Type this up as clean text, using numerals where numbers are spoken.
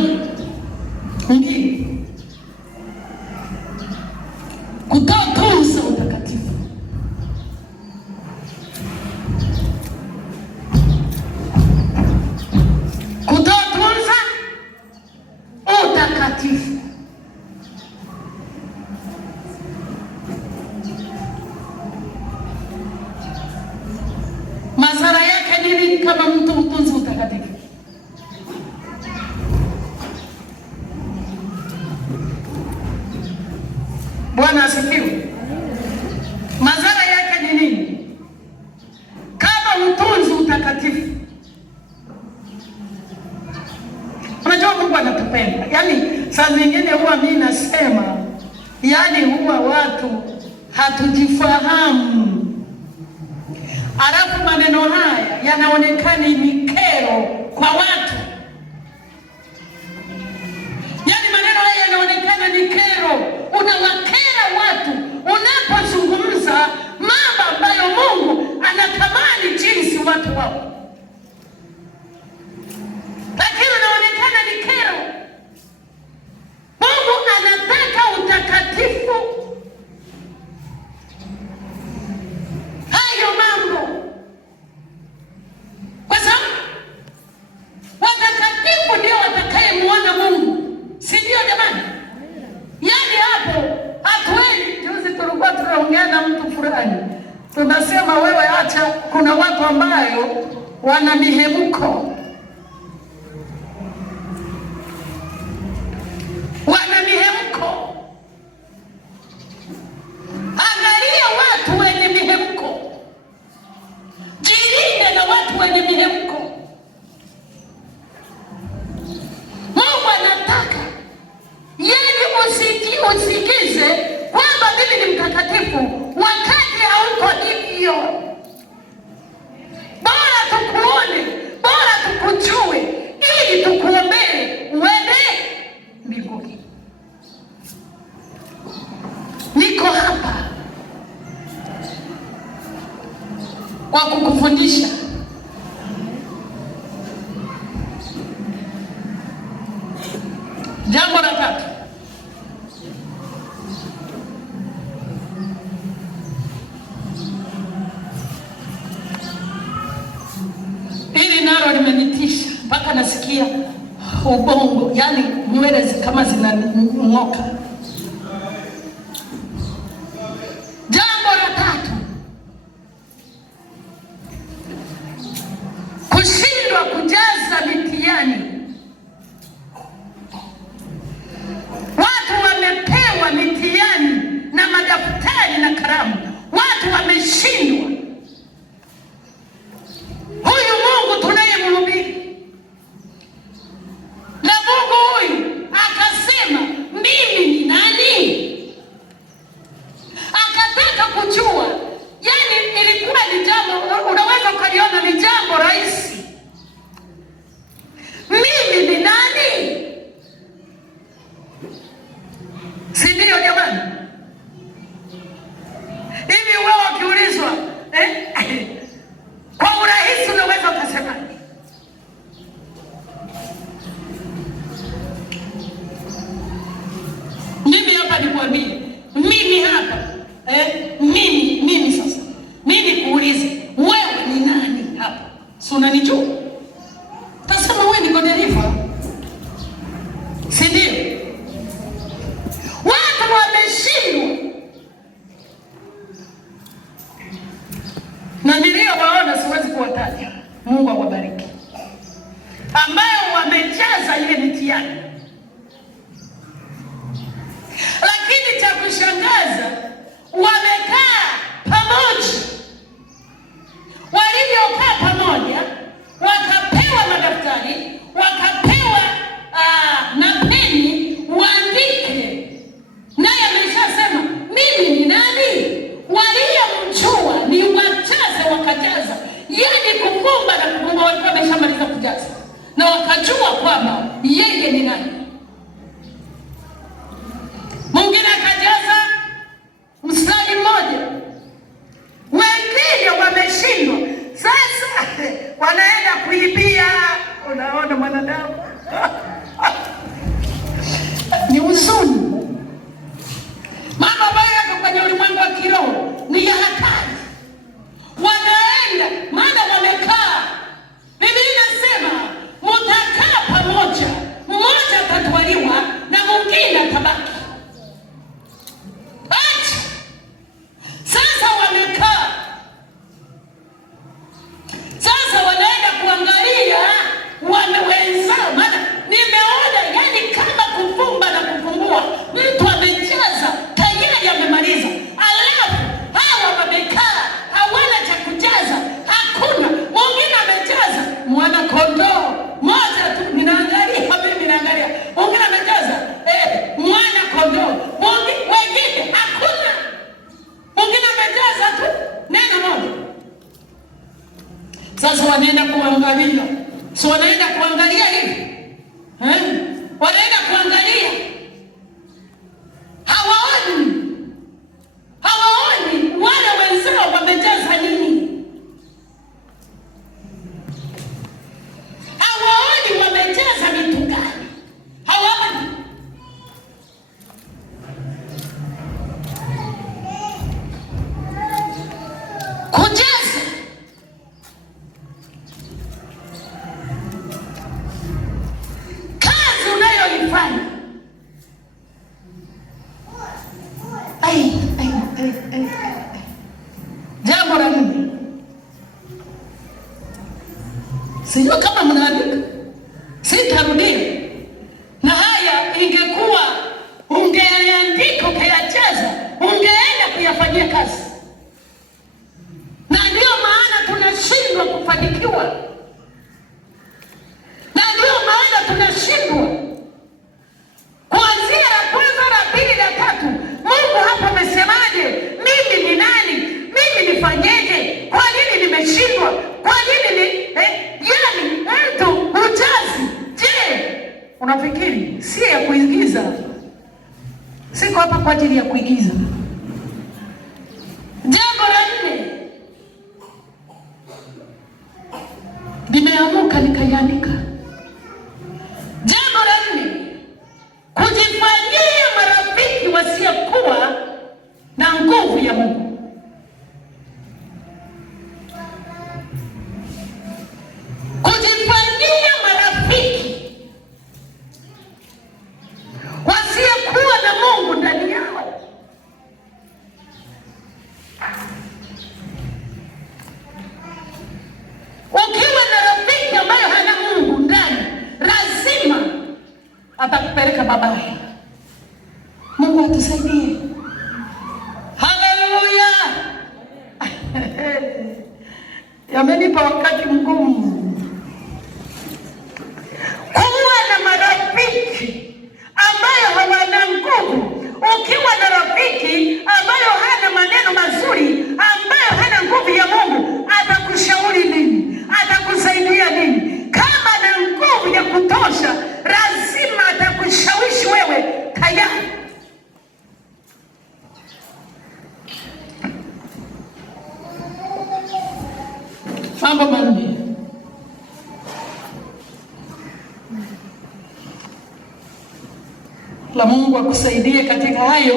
Moja. Mwingine kutoa tunza utakatifu. Kutoa tunza utakatifu. Madhara yake nini kama mtu utunzi utakatifu? Bwana asifiwe. Madhara yake ni nini kama utunzi utakatifu? Unajua Mungu anatupenda. Yaani saa zingine huwa mimi nasema, yaani huwa watu hatujifahamu. Alafu maneno haya yanaonekana ni kero kwa watu. Yaani maneno haya yanaonekana ni kero, unawakera watu unapozungumza mambo ambayo Mungu anatamani jinsi watu wao, lakini unaonekana ni kero. Mungu anataka utakatifu. Hayo mambo, kwa sababu watakatifu ndio watakayemuona Mungu, si ndio jamani? Yaani hapo hatuendi. Juzi tulikuwa tunaongea na mtu fulani, tunasema wewe acha, kuna watu ambayo wana mihemko, wana mihemko. Angalia watu wenye mihemko, jilinde na watu wenye mihemko. Mungu anataka usikize kwamba mimi ni mtakatifu wakati hauko hivyo. Bora tukuone, bora tukujue, ili tukuombee uende mbinguni. Niko hapa kwa kukufundisha. Jambo la tatu, hili nalo limenitisha mpaka nasikia ubongo, yaani nywele kama zinang'oka. Jambo la tatu, kushindwa kujaza mitihani. Watu wamepewa mitihani na madaftari na kalamu, watu wameshindwa. Huyu Mungu tunayemhubiri, na Mungu huyu akasema mimi ni nani? Akataka kujua. Yaani ilikuwa ni jambo, unaweza ukaliona ni jambo rahisi. Mimi ni nani? Si ndio jamani? Hivi wewe ukiulizwa kwa urahisi unaweza ukasema mimi hapa nikwambie, mimi hapa mimi sasa, mimi kuulize wewe ni nani hapa? Si unanijua? Tasema wewe niko dereva. Si ndio? Watu wameshindwa. Na niliowaona siwezi kuwataja, Mungu awabariki, ambayo wamejaza ile mitihani. Lakini cha kushangaza, wamekaa pamoja. Walivyokaa pamoja, wakapewa madaftari, wakapewa na peni waandike. Naye ameshasema mimi ni nani? Waliomjua ni wachache wakajaza. Yaani kufumba na kufumba walikuwa wameshamaliza kujaza, na wakajua kwamba yeye ni nani. Mwingine akajaza mstari mmoja, wengine wameshindwa. Sasa wanaenda kuibia. Unaona mwanadamu Sasa wanaenda kuangalia, si wanaenda kuangalia hivi wanaenda kuangalia, hawaoni wale wenzao wamejaza nini, hawaoni wamejaza vitu gani, hawaoni. Kujaza kazi unayoifanya. Jambo la nne, sijui kama mnaandika, sitarudia. Na haya ingekuwa ungeandika ukayajaza, ungeenda kuyafanyia kazi. Na ndio maana tunashindwa kufanikiwa, na ndio maana tunashindwa kuanzia la kwanza, la pili, la tatu. Mungu hapa amesemaje? Mimi ni nani? Mimi nifanyeje? Kwa nini nimeshindwa? Kwa nini yani mtu ujazi. Je, unafikiri si ya kuigiza? Siko hapa kwa ajili ya kuigiza. Jambo la nne nimeamuka nikaiandika. Jambo la nne, kujifanyia marafiki wasiokuwa na nguvu ya Mungu. Kujifanyia marafiki wasiokuwa na Mungu ndani yao. Ukiwa na rafiki ambayo hana Mungu ndani, lazima atakupeleka babaya. Mungu atusaidie. Haleluya. Yamenipa wakati mgumu. Kuwa na marafiki ambayo hawana nguvu. Ukiwa na rafiki ambayo hana maneno mazuri, ambayo hana nguvu ya Mungu, atakushauri nini? Atakusaidia nini? Kama ana nguvu ya kutosha, lazima atakushawishi wewe tayari. Mambo manne. La Mungu akusaidie katika hayo.